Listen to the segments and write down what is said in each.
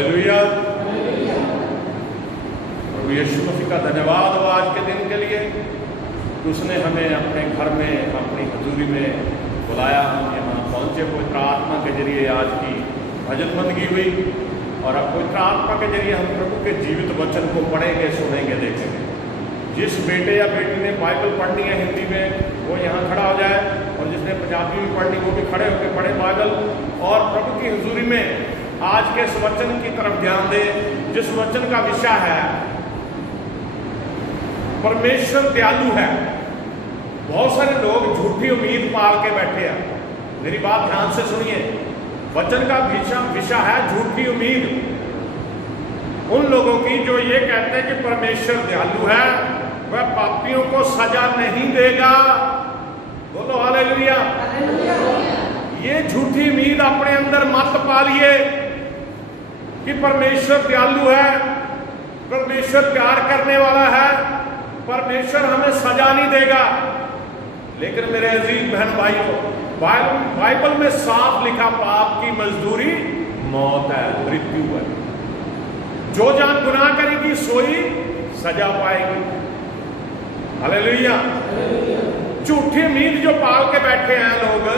Hallelujah. प्रभु यीशु मसीह का धन्यवाद हो आज के दिन के लिए कि उसने हमें अपने घर में अपनी हजूरी में बुलाया। हम यहाँ पहुँचे पवित्र आत्मा के जरिए। आज की भजन बंदगी हुई और अब पवित्र आत्मा के जरिए हम प्रभु के जीवित वचन को पढ़ेंगे, सुनेंगे, देखेंगे। जिस बेटे या बेटी ने बाइबल पढ़नी है हिंदी में वो यहाँ खड़ा हो जाए, और जिसने पंजाबी में पढ़नी वो भी खड़े होकर पढ़े बाइबल, और प्रभु की हुजूरी में आज के इस वचन की तरफ ध्यान दें जिस वचन का विषय है परमेश्वर दयालु है। बहुत सारे लोग झूठी उम्मीद पाल के बैठे हैं। मेरी बात ध्यान से सुनिए। वचन का विषय है झूठी उम्मीद। उन लोगों की जो ये कहते हैं कि परमेश्वर दयालु है, वह पापियों को सजा नहीं देगा। बोलो हालेलुया। ये झूठी उम्मीद अपने अंदर मत पालिए कि परमेश्वर दयालु है, परमेश्वर प्यार करने वाला है, परमेश्वर हमें सजा नहीं देगा। लेकिन मेरे अजीज बहन भाइयों, बाइबल में साफ लिखा पाप की मजदूरी मौत है, मृत्यु है। जो जान गुनाह करेगी सोई सजा पाएगी। हालेलुया। झूठी उम्मीद जो पाल के बैठे हैं लोग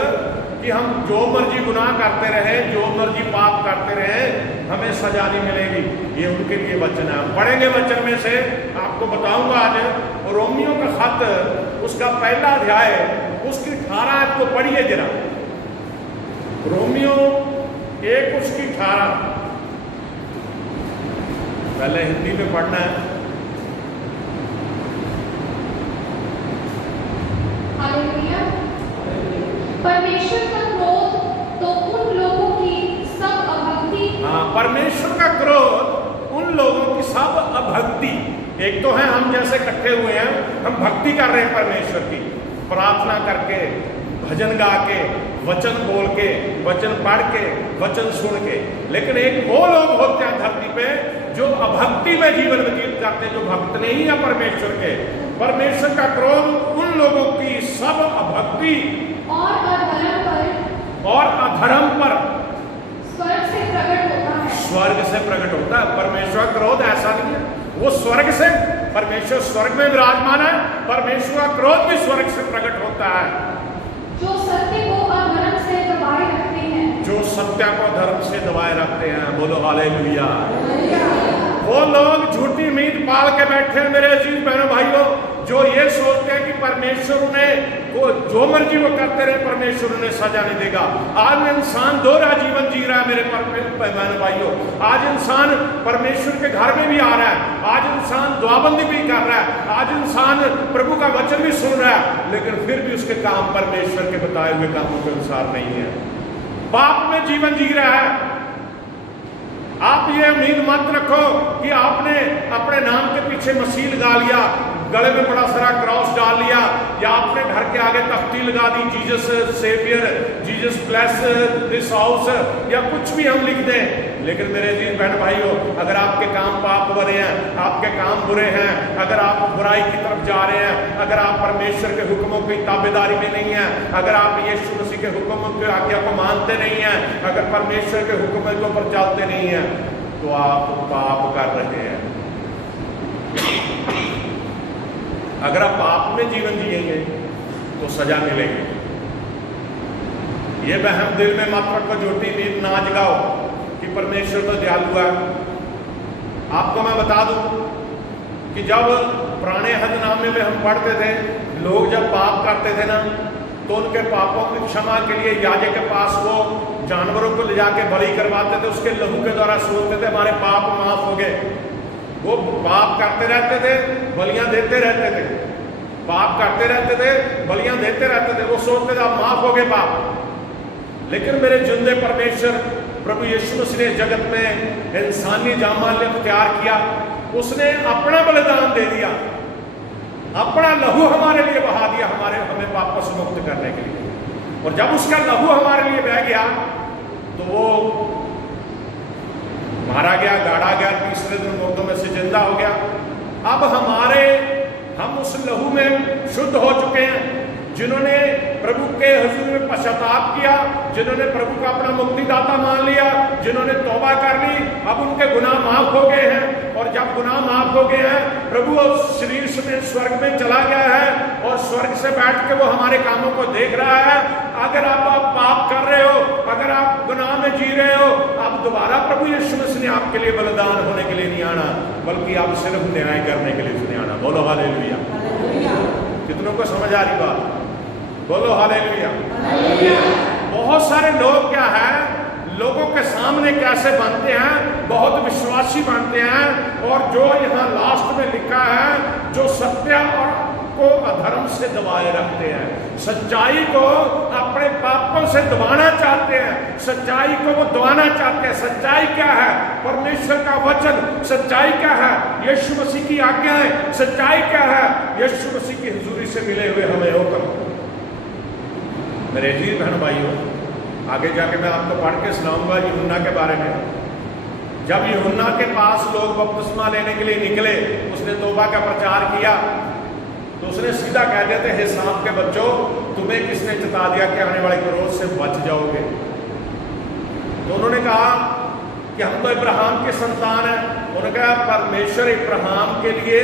कि हम जो मर्जी गुनाह करते रहे, जो मर्जी पाप करते रहे, हमें सजा नहीं मिलेगी, ये उनके लिए वचन है। हम पढ़ेंगे वचन में से आपको बताऊंगा आज रोमियो का खत, उसका पहला अध्याय, उसकी 18 को पढ़िए जरा। रोमियो 1 उसकी 18। पहले हिंदी में पढ़ना है। परमेश्वर का क्रोध तो उन लोगों की सब अभक्ति। हाँ, परमेश्वर का क्रोध उन लोगों की सब अभक्ति। एक तो है हम जैसे इकट्ठे हुए हैं, हम भक्ति कर रहे हैं परमेश्वर की, प्रार्थना करके, भजन गा के, वचन बोल के, वचन पढ़ के, वचन सुन के। लेकिन एक वो लोग होते हैं धरती पे जो अभक्ति में जीवन व्यतीत करते हैं, जो भक्त नहीं है परमेश्वर के। परमेश्वर का क्रोध उन लोगों की सब अभक्ति और अधर्म पर स्वर्ग से प्रकट होता है। स्वर्ग से प्रकट होता है। परमेश्वर का क्रोध ऐसा नहीं है, वो स्वर्ग से, परमेश्वर स्वर्ग में विराजमान है, परमेश्वर का क्रोध भी स्वर्ग से प्रकट होता है। जो सत्य को अधर्म से दबाए रखते हैं। जो सत्य को धर्म से दबाए रखते हैं। बोलो हालेलुया। वो लोग झूठी उम्मीद पाल के बैठे हैं मेरे अजीज बहनों भाइयों, जो ये सोचते हैं कि परमेश्वर उन्हें जो मर्जी वो करते रहे, परमेश्वर उन्हें सजा नहीं देगा। आज इंसान दोहरा जीवन जी रहा है मेरे बहनों भाइयों। आज इंसान परमेश्वर के घर में भी आ रहा है, आज इंसान दुआबंदी भी कर रहा है, आज इंसान प्रभु का वचन भी सुन रहा है, लेकिन फिर भी उसके काम परमेश्वर के बताए हुए कामों के अनुसार नहीं है। पाप में जीवन जी रहा है। आप ये उम्मीद मत रखो कि आपने अपने नाम के पीछे मसीह लगा लिया, गले में बड़ा सारा क्रॉस डाल लिया, या आपने घर के आगे तख्ती लगा दी, Jesus saviour, Jesus bless this house, या कुछ भी हम लिख दें। लेकिन मेरे जीत बहन भाइयों, अगर आपके काम पाप भरे हैं, आपके काम बुरे हैं, अगर आप बुराई की तरफ जा रहे हैं, अगर आप परमेश्वर के हुक्मों की ताबेदारी में नहीं है, अगर आप यीशु मसीह के हुक्मों की आज्ञा को मानते नहीं हैं, अगर परमेश्वर के हुक्मों के ऊपर चलते नहीं हैं, तो आप पाप कर रहे हैं। अगर आप पाप में जीवन जिएंगे तो सजा मिलेगी। ये वहम दिल में मत रखो, झूठी उम्मीद ना जगाओ कि परमेश्वर तो दयालु है। आपको मैं बता दूं कि जब पुराने अहदनामे में हम पढ़ते थे, लोग जब पाप करते थे ना, तो उनके पापों की क्षमा के लिए याजक के पास वो जानवरों को ले जाके बलि करवाते थे, उसके लहू के द्वारा सोचते थे हमारे पाप माफ हो गए। वो पाप करते रहते थे, बलियां देते रहते थे, पाप करते रहते थे, बलियां देते रहते थे, वो सोचते थे अब माफ हो गए पाप। लेकिन मेरे जिंदे परमेश्वर प्रभु यीशु मसीह ने जगत में इंसानी जामा इख्तियार किया, उसने अपना बलिदान दे दिया, अपना लहू हमारे लिए बहा दिया, हमें पापों से मुक्त करने के लिए। और जब उसका लहू हमारे लिए बह गया तो वो मारा गया, गाड़ा गया, तीसरे दिन मुर्दों में से जिंदा हो गया। अब हम उस लहू में शुद्ध हो चुके हैं, जिन्होंने प्रभु के हुजूर में पश्चाताप किया, जिन्होंने प्रभु को अपना मुक्तिदाता मान लिया, जिन्होंने तौबा कर ली, अब उनके गुनाह माफ हो गए हैं। और जब गुनाह माफ हो गए हैं, प्रभु उस शरीर में स्वर्ग में चला गया है और स्वर्ग से बैठ के वो हमारे कामों को देख रहा है। अगर आप पाप कर रहे हो, अगर आप गुनाह में जी रहे हो, आप दोबारा प्रभु यीशु मसीह ने आपके लिए बलिदान होने के लिए नहीं आना, बल्कि आप सिर्फ न्याय करने के लिए उसने आना। बोलो हालेलुया। कितनों को समझ आ रही बात? बोलो हालेलुया। बहुत सारे लोग क्या है, लोगों के सामने कैसे बनते हैं, बहुत विश्वासी बनते हैं, और जो यहाँ लास्ट में लिखा है, जो सत्य और को अधर्म से दबाए रखते हैं, सच्चाई को अपने पापों से दबाना चाहते हैं, सच्चाई को वो दबाना चाहते हैं। सच्चाई क्या है? परमेश्वर का वचन। सच्चाई क्या है? यीशु मसीह की आज्ञाएं। सच्चाई क्या है? यीशु मसीह की हुजूरी से मिले हुए हमें हुक्म। मेरे जी बहन भाइयों, आगे जाके मैं आपको पढ़ के सुनाऊंगा यूहन्ना के बारे में। जब यूहन्ना के पास लोग बपतिस्मा लेने के लिए निकले, उसने तौबा का प्रचार किया, तो उसने सीधा कह दिया था, हे सांप के बच्चों, तुम्हें किसने चेता दिया कि आने वाले क्रोध से बच जाओगे? तो उन्होंने कहा कि हम तो इब्राहिम के संतान हैं। उन्होंने कहा परमेश्वर इब्राहिम के लिए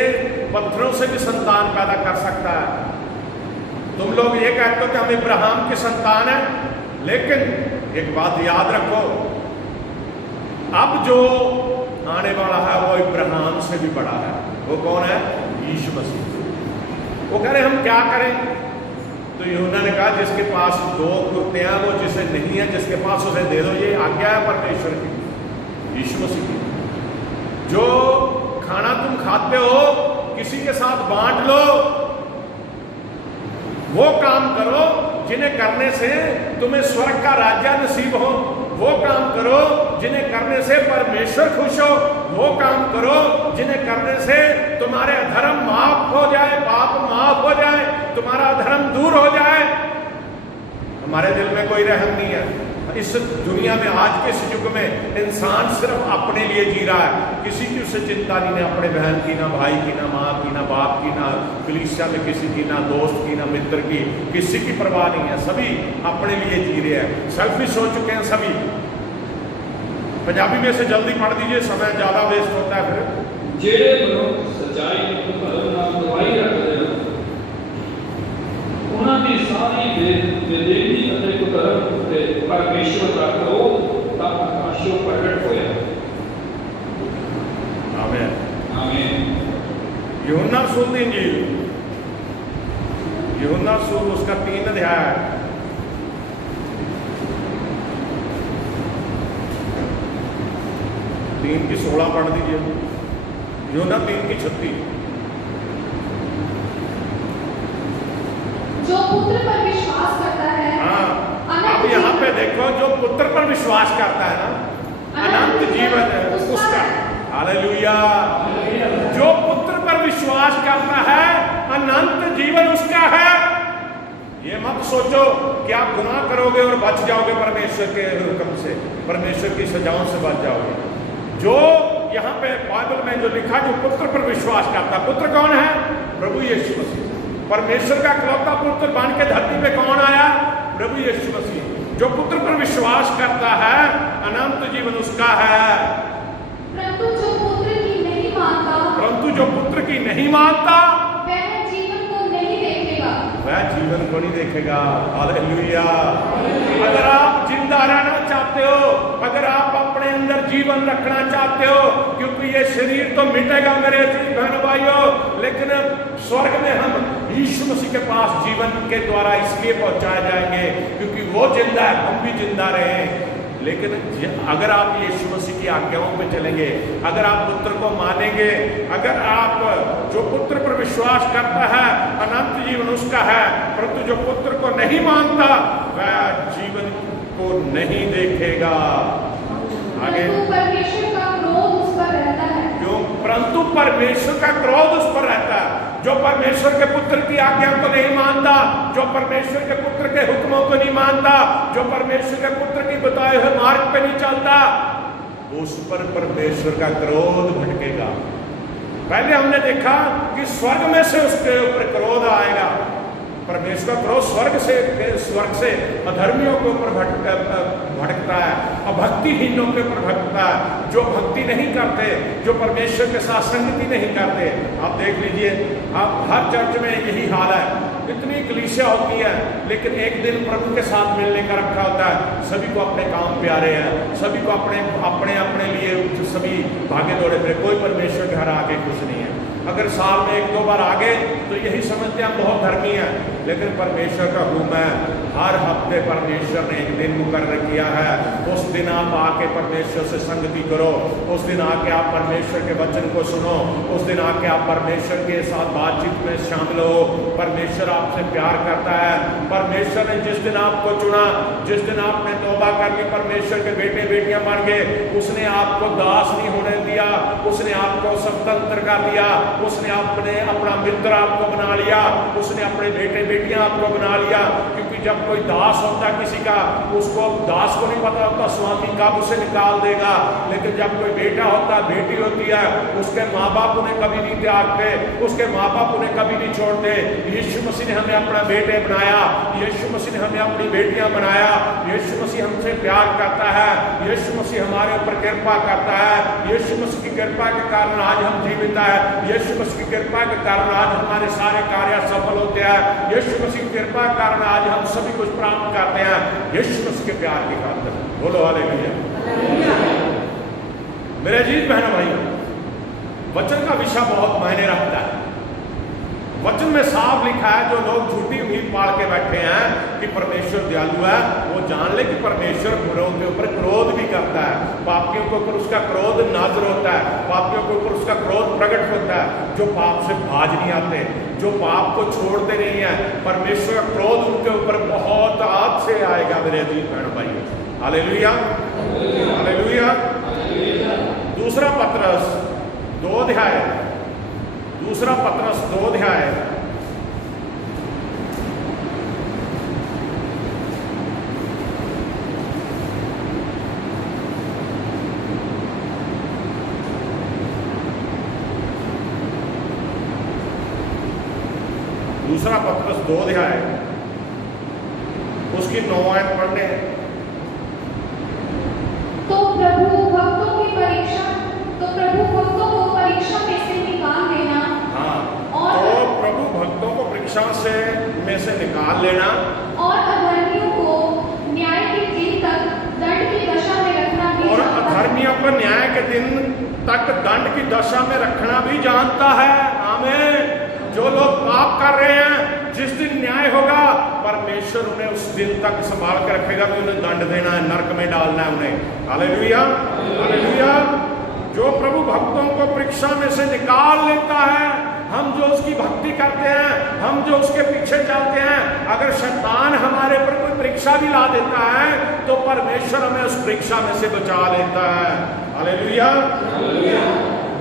पत्थरों से भी संतान पैदा कर सकता है। तुम लोग ये कहते हो कि हम इब्राहिम के संतान हैं, लेकिन एक बात याद रखो, अब जो आने वाला है वो इब्राहिम से भी बड़ा है। वो कौन है? यीशु मसीह। वो कह रहे हम क्या करें? तो यूहन्ना ने कहा जिसके पास 2 कुर्ते हैं वो जिसे नहीं है, जिसके पास उसे दे दो। ये आज्ञा है परमेश्वर की, यीशु मसीह की। जो खाना तुम खाते हो किसी के साथ बांट लो। वो काम करो जिन्हें करने से तुम्हें स्वर्ग का राज्य नसीब हो। वो काम करो जिन्हें करने से परमेश्वर खुश हो। वो काम करो जिन्हें करने से तुम्हारे अधर्म माफ हो जाए, पाप माफ हो जाए, तुम्हारा अधर्म दूर हो जाए। हमारे दिल में कोई रहम नहीं है। इस दुनिया में, आज के इस युग में, इंसान सिर्फ अपने लिए जी रहा है। किसी की उससे चिंता नहीं, ना अपने बहन की, ना भाई की, ना माँ की, ना बाप की, ना कलीसिया में किसी की, ना दोस्त की, ना मित्र की, किसी की परवाह नहीं है। सभी अपने लिए जी रहे हैं, सेल्फिश हो चुके हैं सभी। पंजाबी में से जल्दी पढ़ दीजिए, समय ज्यादा वेस्ट होता है फिर। जेड़े मनुष्य सच्चाई को धर्म नाल दवाई रखते हैं, उन्हां दी सारी बेदेवी अते कुधर्म ते परमेश्वर का क्रोध दा आकाशों प्रकट होया। आमीन आमीन। यूहन्ना रसूल दी इंजील, यूहन्ना रसूल उसका 3 अध्याय है। 3 की 16 पढ़ दीजिए। यूहन्ना 3 की 36। जो पुत्र पर विश्वास करता है, हाँ, अब यहाँ पे देखो, जो पुत्र पर विश्वास करता है ना, अनंत जीवन है उसका। हालेलुया। जो पुत्र पर विश्वास करता है, अनंत जीवन उसका है। ये मत सोचो कि आप गुनाह करोगे और बच जाओगे परमेश्वर के हुक्म से, परमेश्वर की सजाओं से बच जाओगे। जो यहाँ पे बाइबल में जो लिखा, जो पुत्र पर विश्वास करता है, पुत्र कौन है? प्रभु यीशु मसीह। परमेश्वर का इकलौता पुत्र बन के धरती पे कौन आया? प्रभु यीशु मसीह। जो पुत्र पर विश्वास करता है, अनंत जीवन उसका है। परंतु जो पुत्र की नहीं मानता, परंतु जो पुत्र की नहीं मानता, वह जीवन को नहीं देखेगा। वह जीवन को नहीं देखेगा। हालेलुया। अगर आप जिंदा रहना चाहते हो, अगर आप अपने अंदर जीवन रखना चाहते हो, क्योंकि ये शरीर तो मिटेगा मेरे अजीज बहन भाइयों, लेकिन स्वर्ग में हम यीशु मसीह के पास जीवन के द्वारा इसलिए पहुंचाए जाएंगे क्योंकि वो जिंदा है, हम भी जिंदा रहे। लेकिन अगर आप यीशु मसीह की आज्ञाओं पे चलेंगे, अगर आप पुत्र को मानेंगे, अगर आप, जो पुत्र पर विश्वास करता है, अनंत जीवन उसका है। परंतु जो पुत्र को नहीं मानता, वह जीवन को नहीं देखेगा। आगे, परमेश्वर का क्रोध उस पर रहता है। क्यों? परंतु परमेश्वर का क्रोध उस पर रहता है। जो परमेश्वर के पुत्र की आज्ञा को नहीं मानता, जो परमेश्वर के पुत्र के हुक्मों को नहीं मानता, जो परमेश्वर के पुत्र की बताए हुए मार्ग पे नहीं चलता, उस पर परमेश्वर का क्रोध भड़केगा। पहले हमने देखा कि स्वर्ग में से उसके ऊपर क्रोध आएगा, परमेश्वर का क्रोध स्वर्ग से अधर्मियों के ऊपर भटकता है, अभक्तिहीनों के ऊपर भटकता है, जो भक्ति नहीं करते, जो परमेश्वर के साथ संगति नहीं करते। आप देख लीजिए, आप हर चर्च में यही हाल है। इतनी कलीसिया होती है, लेकिन एक दिन प्रभु के साथ मिलने का रखा होता है। सभी को अपने काम प्यारे हैं, सभी को अपने अपने अपने लिए सभी भागे दौड़े फिरे, कोई परमेश्वर के घर आके खुश नहीं है। अगर साल में 1-2 बार आ गए तो यही समझते हैं बहुत धर्मी है, लेकिन परमेश्वर का हुक्म है हर हफ्ते परमेश्वर ने एक दिन मुकर्रर किया है। उस दिन आप आके परमेश्वर से संगति करो, उस दिन आके आप परमेश्वर के वचन को सुनो, उस दिन आके आप परमेश्वर के साथ बातचीत में शामिल हो। परमेश्वर आपसे प्यार करता है। परमेश्वर ने जिस दिन आपको चुना, जिस दिन आपने तौबा कर ली, परमेश्वर के बेटे बेटियां बन गए, उसने आपको दास नहीं होने दिया, उसने आपको स्वतंत्र कर दिया, उसने अपना मित्र आपको बना लिया, उसने अपने बेटे बेटियां आपको बना लिया। क्योंकि जब कोई दास होता है किसी का, उसको दास को नहीं पता होता स्वामी कब उसे निकाल देगा, लेकिन जब कोई बेटा होता है, बेटी होती है, उसके माँ बाप उन्हें कभी नहीं त्यागते, उसके माँ बाप उन्हें कभी नहीं छोड़ते। यीशु मसीह ने हमें अपना बेटे बनाया, यीशु मसीह ने हमें अपनी बेटियां बनाया, यीशु मसीह हमसे प्यार करता है, यीशु मसीह हमारे ऊपर कृपा करता है। यीशु मसीह की कृपा के कारण आज हम जीवित है, यीशु मसीह की कृपा के कारण आज हमारे सारे कार्य सफल होते हैं, यीशु मसीह की कृपा के कारण आज हम सभी कुछ प्राप्त करते हैं, यीशु मसीह के प्यार की खातिर। बोलो हालेलुया। मेरे अजीज बहनों भाइयों, वचन का विषय बहुत मायने रखता है। वचन में साफ लिखा है, जो लोग झूठी उम्मीद पाल के बैठे हैं कि परमेश्वर दयालु है, वो जान ले कि परमेश्वर बुरों के ऊपर क्रोध भी करता है, पापियों के ऊपर उसका क्रोध नाज़र होता है, पापियों के ऊपर उसका क्रोध प्रकट होता है। जो पाप से बाज नहीं आते, जो पाप को छोड़ते नहीं है, परमेश्वर का क्रोध उनके ऊपर बहुत आज से आएगा। मेरे अजीज बहनों भाइयों, हालेलुया हालेलुया। दूसरा पत्रस 2 अध्याय, दूसरा पत्रस 2 अध्याय, दूसरा पत्रस 2 अध्याय उसकी 9 आयत पढ़ने हैं। तो प्रभु भक्तों को परीक्षा में से निकाल लेना। हाँ, और तो प्रभु भक्तों को परीक्षा में से निकाल लेना, और अधर्मियों को न्याय के दिन तक दंड की दशा में रखना भी और जानता है। अधर्मियों को न्याय के दिन तक दंड की दशा में रखना भी जानता है। आमीन। जो लोग पाप कर रहे हैं, जिस दिन न्याय होगा, परमेश्वर उन्हें उस दिन तक संभाल कर रखेगा, भी उन्हें दंड देना है, नरक में डालना है उन्हें। Hallelujah hallelujah. जो प्रभु भक्तों को परीक्षा में से निकाल लेता है, हम जो उसकी भक्ति करते हैं, हम जो उसके पीछे चलते हैं, अगर शैतान हमारे पर कोई परीक्षा भी ला देता है, तो परमेश्वर हमें उस परीक्षा में से बचा लेता है। हालेलुया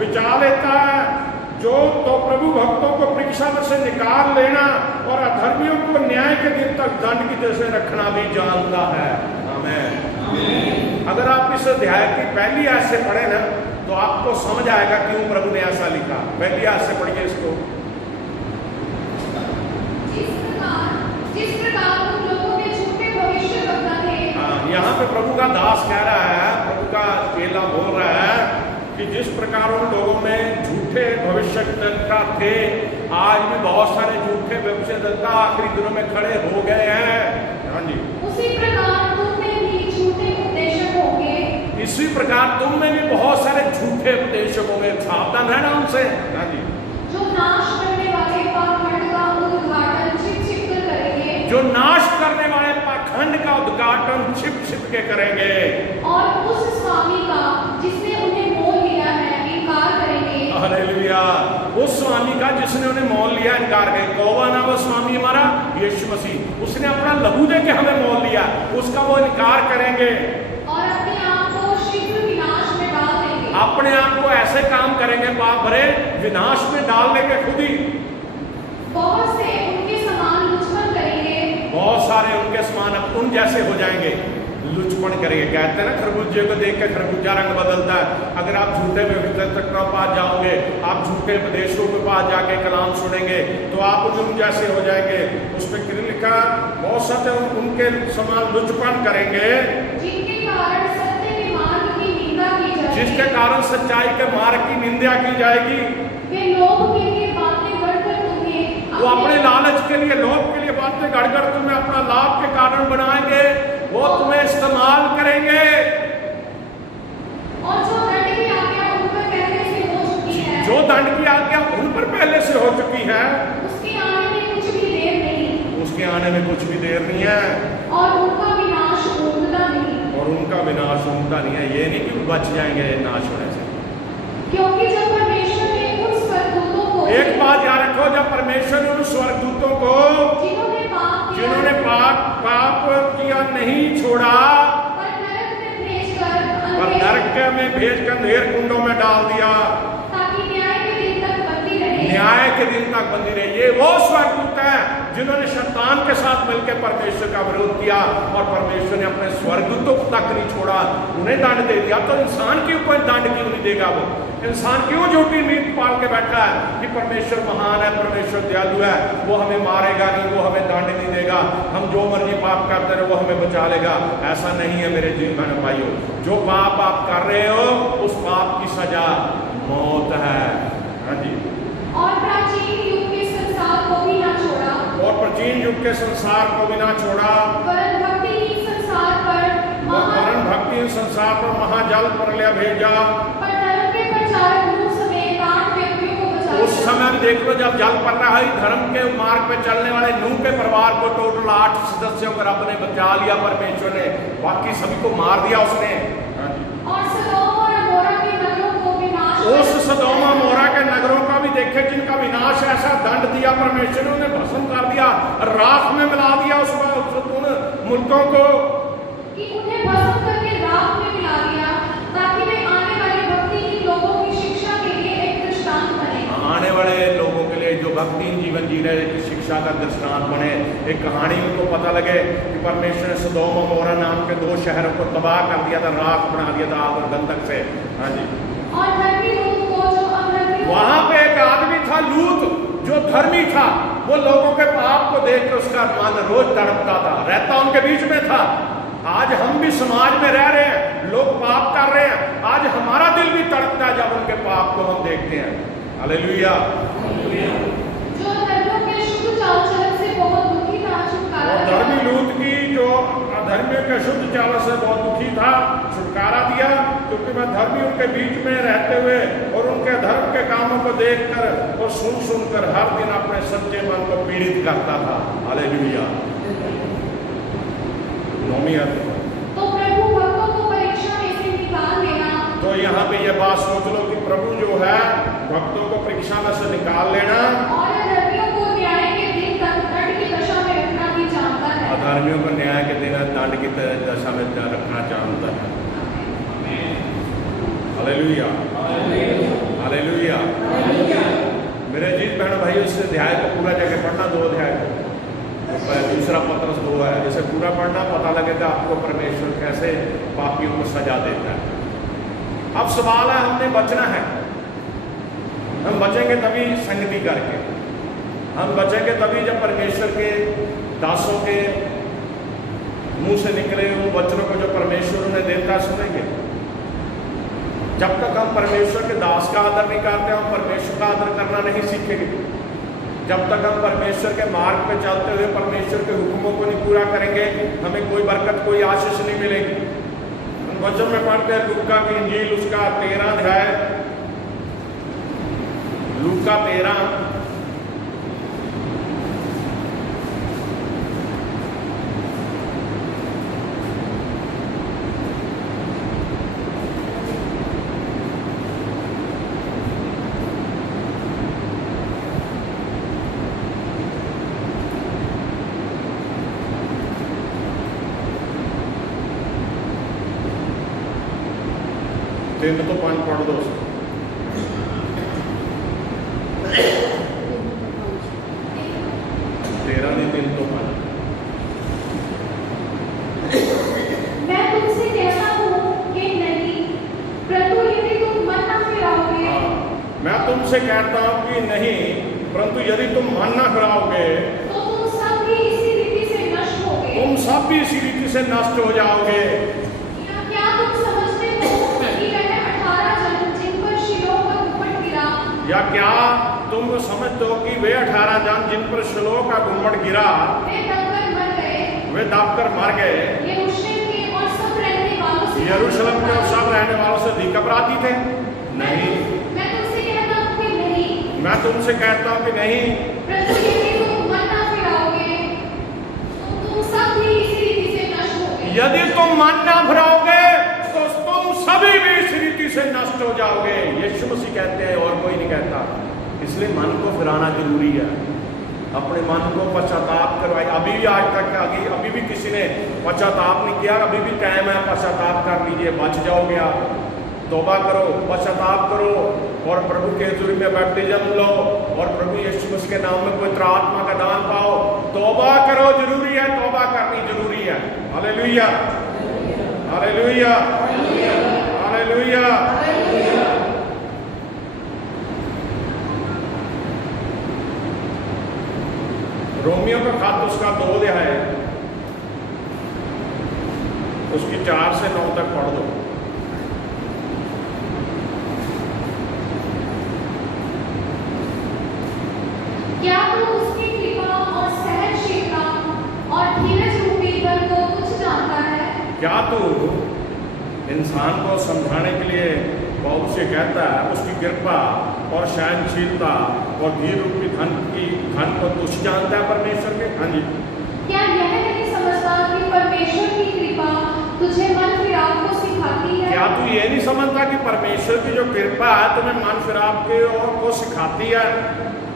बचा लेता है। जो तो प्रभु भक्तों को परीक्षा में से निकाल लेना और अधर्मियों को न्याय के दिन तक दंड की जैसे रखना भी जानता है। आमीन। अगर आप इस अध्याय की पहली आयत से पढ़े ना, तो आपको समझ आएगा क्यों प्रभु ने ऐसा लिखा। पहली आयत से पढ़िए इसको। जिस प्रकार उन लोगों में झूठे भविष्यवक्ता थे। हाँ, यहाँ पे प्रभु का दास कह रहा है, प्रभु का चेला बोल रहा है कि जिस प्रकार उन लोगों में झूठे भविष्यवक्ता थे, आज भी बहुत सारे झूठे भविष्यवक्ता आखिरी दिनों में खड़े हो गए हैं। हाँ जी। उसी प्रकार तुम में भी झूठे उपदेशक होंगे। इसी प्रकार तुम में भी बहुत सारे झूठे उपदेशक होंगे, सावधान रहना उनसे। हाँ जी। जो नाश करने वाले पाखंड का उद्घाटन छिप कर करेंगे। जो नाश करने वाले पाखंड का उद्घाटन छिप के करेंगे। और उस स्वामी का जिसने उन्हें मोल लिया है इनकार करेंगे। हालेलुया। उस स्वामी का जिसने उन्हें मोल लिया इनकार करेंगे। कौन है वो स्वामी हमारा? यीशु मसीह। उसने अपना लहू दे के हमें मोल लिया, उसका वो इनकार करेंगे और अपने आप को शीघ्र विनाश में डाल देंगे। अपने आप को ऐसे काम करेंगे पाप भरे, विनाश में डाल देंगे खुद ही। बहुत से उनके समान लुचपन करेंगे। बहुत सारे उनके समान उन जैसे हो जाएंगे, लुचपन करेंगे। कहते हैं ना, खरबूजे को देख के खरबूजा रंग बदलता है। अगर आप झूठे भविष्यवक्ता के पास जाओगे, आप झूठे उपदेशों के पास जाके कलाम सुनेंगे, तो आप उन जैसे हो जाएंगे। उस उसमें क्या लिखा, बहुत सारे उनके समान लुचपन करेंगे जिनके कारण सत्य के मार्ग की निंदा की जाएगी, जिसके कारण सच्चाई के मार्ग की निंदा की जाएगी। वे लोभ के लिए बातें गढ़कर तुम्हें वो अपने लालच के लिए, लोभ के लिए बातें गढ़कर तुम्हें अपना लाभ के कारण बनाएंगे, वो तुम्हें इस्तेमाल करेंगे। और जो दंड की आज्ञा उन पर पहले से हो चुकी है, जो दंड की आज्ञा उन पर पहले से हो चुकी है, उसके आने में कुछ भी देर नहीं, उसके आने में कुछ भी देर नहीं है, और उनका विनाश ऊँघता नहीं, और उनका विनाश ऊँघता नहीं है। ये नहीं कि बच जाएंगे नाश होने से। क्योंकि जब परमेश्वर ने उन स्वर्गदूतों को, एक बात याद रखो, जब परमेश्वर ने उन स्वर्गदूतों को जिन्होंने पाप किया नहीं छोड़ा, पर नरक में भेजकर अंधेर कुंडों में डाल दिया, ताकि न्याय के दिन तक बंदी रहे, न्याय के दिन तक बंदी रहे। ये वो स्वर्गदूत हैं जिन्होंने शैतान के साथ मिलकर परमेश्वर का विरोध किया, और परमेश्वर ने अपने स्वर्गदूतों तक नहीं छोड़ा, उन्हें दंड दे दिया। तो इंसान के ऊपर दंड क्यों नहीं देगा? वो इंसान क्यों झूठी नीत पाल के बैठा है कि परमेश्वर महान है, परमेश्वर दयालु है, वो हमें मारेगा नहीं, वो हमें दंड नहीं देगा, हम जो मर्जी पाप करते रहे वो हमें बचा लेगा। ऐसा नहीं है मेरे जी बहन भाइयों। जो पाप आप कर रहे हो उस पाप की सजा मौत है। हाँ जी। और प्राचीन युग के संसार को भी ना छोड़ा, और प्राचीन युग के संसार को भी ना छोड़ा, वरन भक्तिहीन संसार पर महाजल प्रलय भेजा। पर धर्म के प्रचारक नूह समेत 8 व्यक्तियों को बचा उस समय भी देख लो, जब जल पड़ रहा है, धर्म के मार्ग पे चलने वाले नूह के परिवार को टोटल 8 सदस्यों को रब ने बचा लिया परमेश्वर ने, बाकी सभी को मार दिया उसने। और सदोम और अमोरा के नगरों को विनाश, उस सदोम और अमोरा के नगरों का भी देखे जिनका विनाश, ऐसा दंड दिया परमेश्वर ने, उन्हें भस्म कर दिया, राख में मिला दिया उन मुल्कों को, कि उन्हें भस्म करके राख में मिला दिया, ताकि वे आने वाले भक्तिहीन लोगों की शिक्षा के लिए एक दृष्टांत बने। आने वाले लोगों के लिए जो भक्तिहीन जीवन जी रहे की शिक्षा का दृष्टांत बने, एक कहानी उनको पता लगे कि परमेश्वर ने सदोम और अमोरा नाम के 2 शहरों को तबाह कर दिया था, राख बना दिया था आग और गंधक से। हाँ जी। और धर्मी लूत को, जो अधर्मी, वहां पे एक आदमी था लूत, जो धर्मी था, वो लोगों के पाप को देखकर उसका मन रोज तड़पता था, रहता उनके बीच में था। आज हम भी समाज में रह रहे हैं, लोग पाप कर रहे हैं, आज हमारा दिल भी तड़पता है जब उनके पाप को हम देखते हैं। हालेलुया। जो धर्मियों के शुद्ध चाल चलन से बहुत दुखी था, छुटकारा और धर्मी लूत की जो अधर्मियों के शुद्ध चाल से बहुत दुखी था, छुटकारा दिया, क्योंकि मैं धर्मी उनके बीच में रहते हुए और उनके धर्म के कामों को देखकर और सुनकर हर दिन अपने सच्चे मन को पीड़ित करता था। हालेलुया। तो प्रभु भक्तों को परीक्षा में से निकाल देना। तो यहाँ पे ये बात सोच लो कि प्रभु जो है भक्तों को परीक्षा में से निकाल लेना, और अधर्मियों को न्याय के दिन तक दंड की दशा में रखना भी जानता है। अधर्मियों को न्याय के दिन दंड की दशा में रखना जानता है। Hallelujah, hallelujah. मेरे जीत बहन भाई, इस अध्याय को पूरा जाके पढ़ना, 2 अध्याय को, दूसरा पत्रस 2 है, जैसे पूरा पढ़ना पता लगेगा आपको परमेश्वर कैसे पापियों को सजा देता है। अब सवाल है, हमने बचना है। हम बचेंगे तभी संगति करके, हम बचेंगे तभी जब परमेश्वर के दासों के मुंह से निकले उन वचनों को जो परमेश्वर उन्हें देता सुनेंगे। जब तक हम परमेश्वर के दास का आदर नहीं करते, हम परमेश्वर का आदर करना नहीं सीखेंगे। जब तक हम परमेश्वर के मार्ग पे चलते हुए परमेश्वर के हुक्मों को नहीं पूरा करेंगे, हमें कोई बरकत, कोई आशीष नहीं मिलेगी। हम वचन में पढ़ते हैं लूका की इंजील, उसका 13 अध्याय, लूका 13, तीन तो 5 पढ़ दो उसको। तेरह नहीं, 3 तो 5। मैं तुमसे कहता हूँ कि नहीं, परंतु यदि तुम मन न फिराओगे, मैं तुमसे कहता हूँ कि नहीं, परंतु यदि तुम मन न फिराओगे, तो तुम सब भी भी इसी रीति से नष्ट हो जाओगे। या क्या तुम समझते हो कि वह 18 जन जिन पर शिलोह का गुम्बद गिरा, या क्या तुम समझते हो कि वे 18 जन जिन पर शिलोह का गुम्बद गिरा वे दबकर मर गए, वे दबकर मर गए, यरूशलेम के और सब रहने वालों से यरूशलेम के सब रहने वालों से अधिक अपराधी थे? नहीं। मैं तुमसे कहता हूँ कि नहीं, मैं तुमसे कहता हूं कि नहीं। परंतु यदि तुम मन न फिराओगे तो तुम सब भी इसी रीति से नष्ट होगे। यदि तुम मन ना फिराओगे तो तुम सभी भी इस रीति से नष्ट हो जाओगे। यीशु मसीह कहते हैं और कोई नहीं कहता। इसलिए मन को फिराना जरूरी है। अपने मन को पश्चाताप करवाए। अभी भी आज तक अभी भी किसी ने पश्चाताप नहीं किया, अभी भी टाइम है, पश्चाताप कर लीजिए, बच जाओगे आप। तौबा करो, पश्चाताप करो और प्रभु के हजूरी में बैप्टिज्म लो और प्रभु यीशु मसीह के नाम में पवित्र आत्मा का दान पाओ। तौबा करो, जरूरी है, तौबा करनी जरूरी है। Hallelujah, hallelujah, hallelujah. रोमियो का खत उसका 2 अध्याय उसकी 4 से 9 तक पढ़ दो। क्या तू उसकी कृपा और सहनशीलता और धीरज रूपी बल को कुछ जानता है? क्या तू इंसान को समझाने के लिए बहुत से कहता है उसकी कृपा और सहनशीलता और धीर रूपी धन को तुच्छ जानता है परमेश्वर के? हाँ जी। क्या यह नहीं समझता कि परमेश्वर की कृपा तुझे मन फिराव को सिखाती है? क्या तू ये नहीं समझता कि परमेश्वर की जो कृपा है तुम्हें मन फिराव के और को सिखाती है?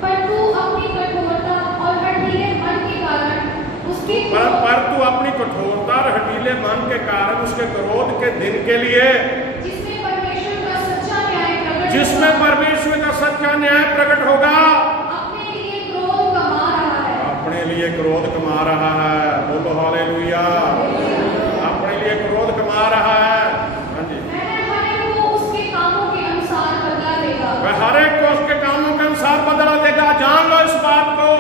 पर तू अपनी कठोरता और हठीले मन के कारण उसकी पर तू अपनी कठोरता और हठीले मन के कारण उसके क्रोध के दिन के लिए जिसमें परमेश्वर का सच्चा न्याय प्रकट जिसमें परमेश्वर का सच्चा न्याय प्रकट होगा अपने लिए क्रोध कमा रहा है। अपने लिए क्रोध कमा रहा है। बोलो हालेलुया। अपने लिए क्रोध कमा रहा है। हाँ जी। वह हर एक को उसके कामों के अनुसार बदला देगा। वह हर एक को उसके कामों के अनुसार बदला देगा। जान लो इस बात को,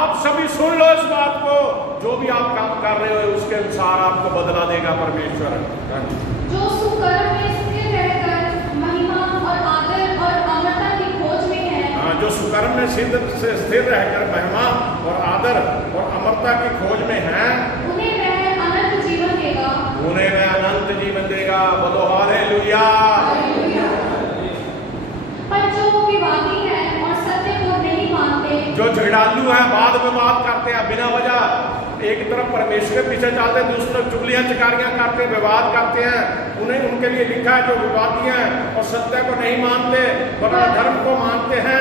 आप सभी सुन लो इस बात को। जो भी आप काम कर रहे हो उसके अनुसार आपको बदला देगा परमेश्वर। हाँ जी। जो सुकर्म में स्थिर रहकर महिमा और आदर और अमरता की खोज में है, हाँ, जो सुकर्म में स्थिर रहकर महिमा और आदर और अमरता की खोज में है उन्हें वह अनंत जीवन देगा। उन्हें वह अनंत जीवन देगा। बोलो हालेलुया। पर जो विवादी है और सत्य को नहीं मानते, जो झगड़ालू है, वाद विवाद करते हैं बिना वजह, एक तरफ परमेश्वर के पीछे चलते हैं, दूसरी तरफ चुगलियां चिकारियां करते हैं, विवाद करते हैं, उन्हें उनके लिए लिखा है जो विवादी हैं और सत्य को नहीं मानते वरना धर्म को मानते हैं,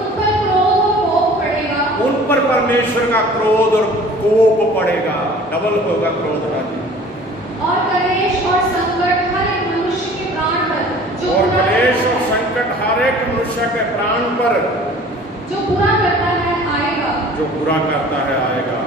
उन पर क्रोध और कोप पड़ेगा। उन पर परमेश्वर का क्रोध और कोप पड़ेगा। डबल होगा क्रोध। और कलेश और संकट हर एक मनुष्य के प्राण पर जो और बुरा कलेश और संकट हर एक मनुष्य के प्राण पर जो बुरा करता है आएगा। जो बुरा करता है आएगा।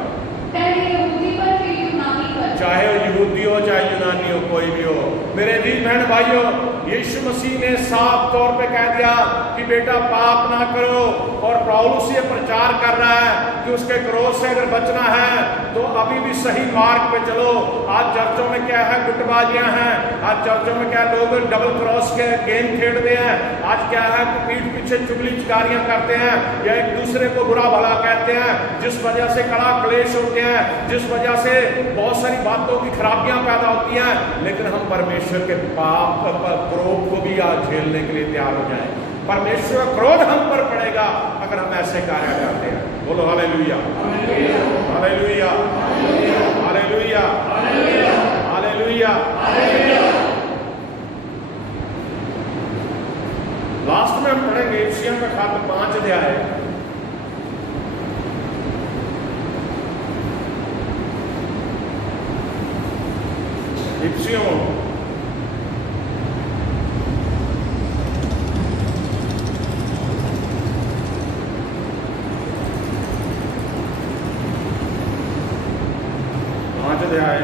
पहले यहूदी पर फिर यूनानी पर। चाहे वो यहूदी हो चाहे यूनानी हो, कोई भी हो। मेरे दी बहन भाइयों, यीशु मसीह ने साफ तौर पे कह दिया कि बेटा पाप ना करो और पौलुस ये प्रचार कर रहा है कि उसके क्रोध से अगर बचना है तो अभी भी सही मार्ग पे चलो। आज चर्चों में क्या है, गुटबाजियां हैं। आज चर्चों में क्या लोग डबल क्रॉस के गेम खेलते हैं। आज क्या है, पीठ पीछे चुगली चिकारियां करते हैं या एक दूसरे को बुरा भला कहते हैं, जिस वजह से कड़ा क्लेश होते हैं, जिस वजह से बहुत सारी बातों की खराबियां पैदा होती हैं। लेकिन हम परमेश्वर के पाप क्रोध को भी आज झेलने के लिए तैयार हो जाएं। परमेश्वर का क्रोध हम पर पड़ेगा अगर हम ऐसे कार्य करते हैं। बोलो hallelujah, hallelujah, hallelujah, hallelujah. Last में हम पढ़ेंगे इफिसियों का खत 5 अध्याय इफिसियों 5 अध्याय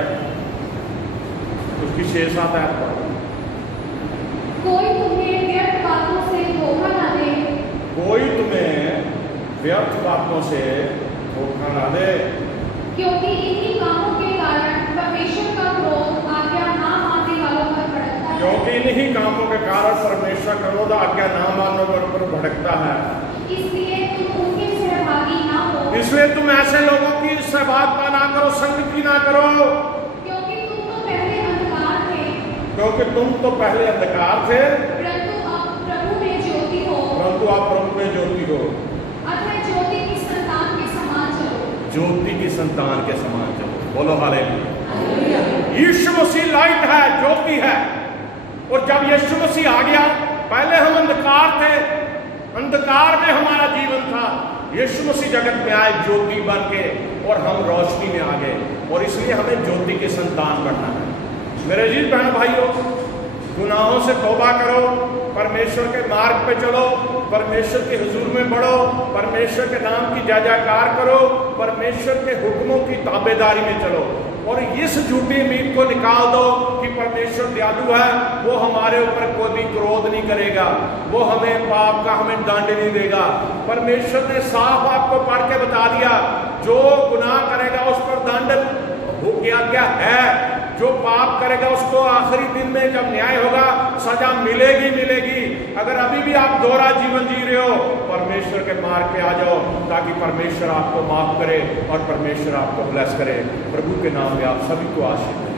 उसकी 6-7 आयत पढ़ो। कोई तुम्हें व्यर्थ बातों से धोखा न दे। कोई तुम्हें व्यर्थ बातों से धोखा ना दे, क्योंकि इन्हीं कामों के कारण परमेश्वर का क्रोध आज्ञा ना मानने वालों पर भड़कता है। क्योंकि इन्हीं कामों के कारण परमेश्वर का क्रोध आज्ञा ना मानने वालों पर भड़कता है। इसलिए तुम उनके सहभागी ना हो, इसलिए तुम ऐसे लोगों की सहभागिता ना करो, संगति ना करो, क्योंकि तुम तो पहले अंधकार थे, क्योंकि तुम तो पहले अंधकार थे, परंतु अब प्रभु में ज्योति हो। परंतु आप प्रभु में ज्योति हो। अतः ज्योति की संतान के समान चलो। ज्योति की संतान के समान चलो। बोलो हालेलुया। यीशु मसीह लाइट है, ज्योति है। और जब यीशु मसीह आ गया, पहले हम अंधकार थे, अंधकार में हमारा जीवन था। यीशु मसीह जगत में आए ज्योति बन के, और हम रोशनी में आ गए। और इसलिए हमें ज्योति के संतान बनना है। मेरे अजीज बहन भाइयों, गुनाहों से तौबा करो, परमेश्वर के मार्ग पे चलो, परमेश्वर के हुजूर में बढ़ो, परमेश्वर के नाम की जय जयकार करो, परमेश्वर के हुक्मों की ताबेदारी में चलो। और इस झूठी उम्मीद को निकाल दो कि परमेश्वर दयालु है, वो हमारे ऊपर कोई भी क्रोध नहीं करेगा, वो हमें पाप का हमें दंड नहीं देगा। परमेश्वर ने साफ आपको पढ़ के बता दिया, जो गुनाह करेगा उस पर दंड क्या है, जो पाप करेगा उसको आखिरी दिन में जब न्याय होगा सजा मिलेगी मिलेगी। अगर अभी भी आप दोहरा जीवन जी रहे हो, परमेश्वर के मार्ग पे आ जाओ, ताकि परमेश्वर आपको माफ करे और परमेश्वर आपको ब्लेस करे। प्रभु के नाम में आप सभी को आशीष।